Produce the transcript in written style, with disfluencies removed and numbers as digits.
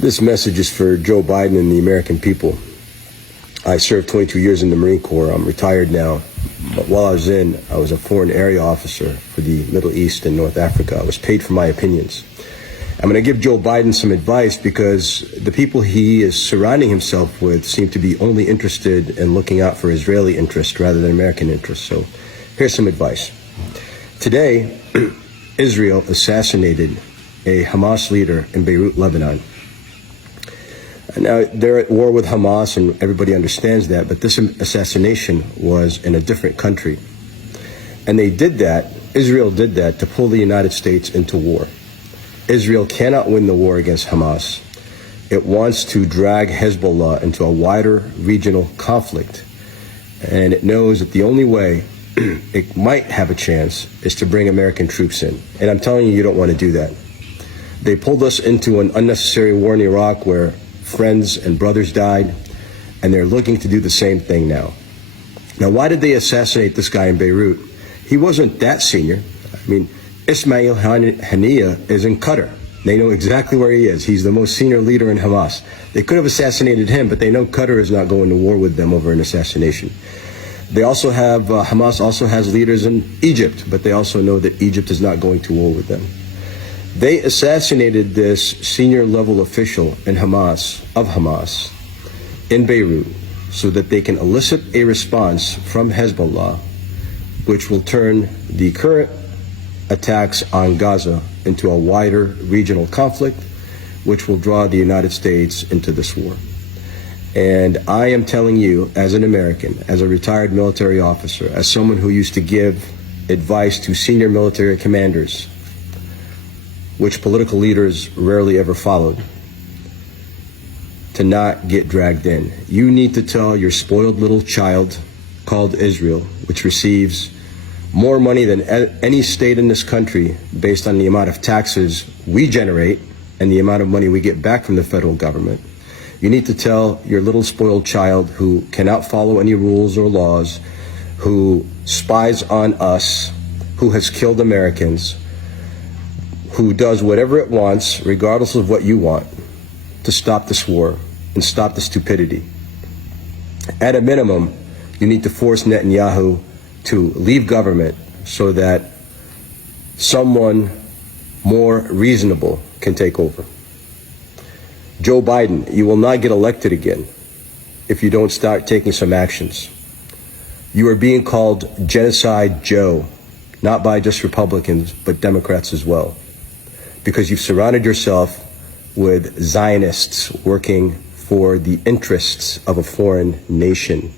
This message is for Joe Biden and the American people. I served 22 years in the Marine Corps. I'm retired now. But while I was I was a foreign area officer for the Middle East and North Africa. I was paid for my opinions. I'm going to give Joe Biden some advice because the people he is surrounding himself with seem to be only interested in looking out for Israeli interests rather than American interests. So here's some advice. Today, Israel assassinated a Hamas leader in Beirut, Lebanon. Now, they're at war with Hamas, and everybody understands that, but this assassination was in a different country. And they did that, Israel did that, to pull the United States into war. Israel cannot win the war against Hamas. It wants to drag Hezbollah into a wider regional conflict. And it knows that the only way it might have a chance is to bring American troops in. And I'm telling you, you don't want to do that. They pulled us into an unnecessary war in Iraq where friends and brothers died, and they're looking to do the same thing now. Now, why did they assassinate this guy in Beirut? He wasn't that senior. I mean, Ismail Haniyeh is in Qatar. They know exactly where he is. He's the most senior leader in Hamas. They could have assassinated him, but they know Qatar is not going to war with them over an assassination. They also have, Hamas also has leaders in Egypt, but they also know that Egypt is not going to war with them. They assassinated this senior level official in Hamas, in Beirut, so that they can elicit a response from Hezbollah, which will turn the current attacks on Gaza into a wider regional conflict, which will draw the United States into this war. And I am telling you, as an American, as a retired military officer, as someone who used to give advice to senior military commanders, which political leaders rarely ever followed, to not get dragged in. You need to tell your spoiled little child called Israel, which receives more money than any state in this country based on the amount of taxes we generate and the amount of money we get back from the federal government. You need to tell your little spoiled child who cannot follow any rules or laws, who spies on us, who has killed Americans, who does whatever it wants, regardless of what you want, to stop this war and stop the stupidity. At a minimum, you need to force Netanyahu to leave government so that someone more reasonable can take over. Joe Biden, you will not get elected again if you don't start taking some actions. You are being called Genocide Joe, not by just Republicans, but Democrats as well, because you've surrounded yourself with Zionists working for the interests of a foreign nation.